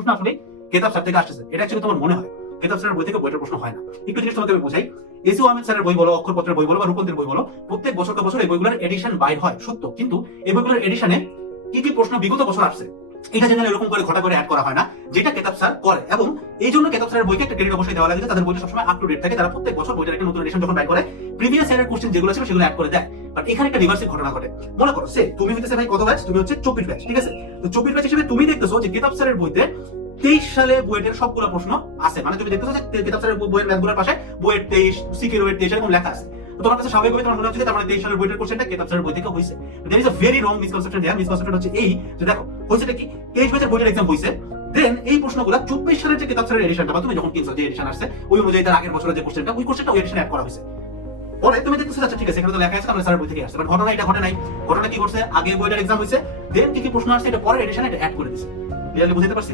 প্রশ্ন আসলে কেতাব স্যার থেকে আসছে, এটা অ্যাকচুয়ালি তোমার মনে হয় কেতাব স্যারের বই থেকে বইটার প্রশ্ন হয় না। একটু জিনিস তোমাকে আমি বোঝাই। এসিও আহমেদ স্যারের বই বলো, অক্ষরপত্রের বই বলো বা রূপন্তের বই বলো, প্রত্যেক বছরকে বছর এই বইগুলোর এডিশন বাইর হয় সত্য, কিন্তু এই বইগুলোর এডিশনে কি কি প্রশ্ন বিগত বছর আসছে এটা জেনারেলি এরকম করে ঘটা করে অ্যাড করা হয় না, যেটা কেতাব স্যার করে। এবং এই জন্য কেতাব স্যারের বইকে একটা ক্রেডিট অবশ্যই দেওয়া লাগে যে তাদের বইটা সবসময় আপ টু ডেট থাকে, তারা প্রত্যেক বছর বইটার একটা নতুন এডিশন যখন বাইর করে প্রিভিয়াস ইয়ারের কোশ্চেন যেগুলো ছিল সেগুলো অ্যাড করে দেয়। বাট এখানে একটা রিভার্সিভ ঘটনা ঘটে। মনে করো সে তুমি হইতেছে ভাই কত ব্যাচ, তুমি হচ্ছে 24 ব্যাচ, ঠিক আছে? তো 24 ব্যাচ হিসেবে তুমি দেখতেছো যে কেতাব স্যারের বইতে 23 সালে বইয়ের সবগুলো প্রশ্ন আছে, মানে তুমি দেখতেছো যে কেতাব স্যারের বইয়ের ম্যাথগুলোর পাশে বইয়ের 23 সিকিউর 23 এরকম লেখা আছে। তো তোমার কাছে স্বাভাবিকভাবে তোমার মনে হচ্ছে তার মানে 23 সালের বইটার কোশ্চেনটা কেতাব স্যারের বই থেকে হইছে। There is a very wrong misconception there. Misconception হচ্ছে এই যে দেখো হইছেটা কি, 23 ব্যাচের বইটার एग्जाम হইছে, দেন এই প্রশ্নগুলো 24 সালের যে কেতাব স্যারের এডিশনটা বা তুমি যখন কিনছো যে এডিশন আসছে ওই অনুযায়ী তার আগের বছরের যে কোশ্চেনটা ওই কোশ্চেনটা ওই এডিশনে অ্যাড করা হয়েছে। পরে তুমি দেখতেছো আচ্ছা ঠিক আছে এখানে তো লেখা আছে কারণ স্যারের বই থেকে আসছে, বাট ঘটনা এটা ঘটে নাই। ঘটনা কি করছে, আগে বইটার एग्जाम হইছে, দেন কি কি প্রশ্ন আসছে এটা পরের এডিশনে এটা অ্যাড করে দিয়েছে। ক্লিয়ারলি বুঝতে পারছি?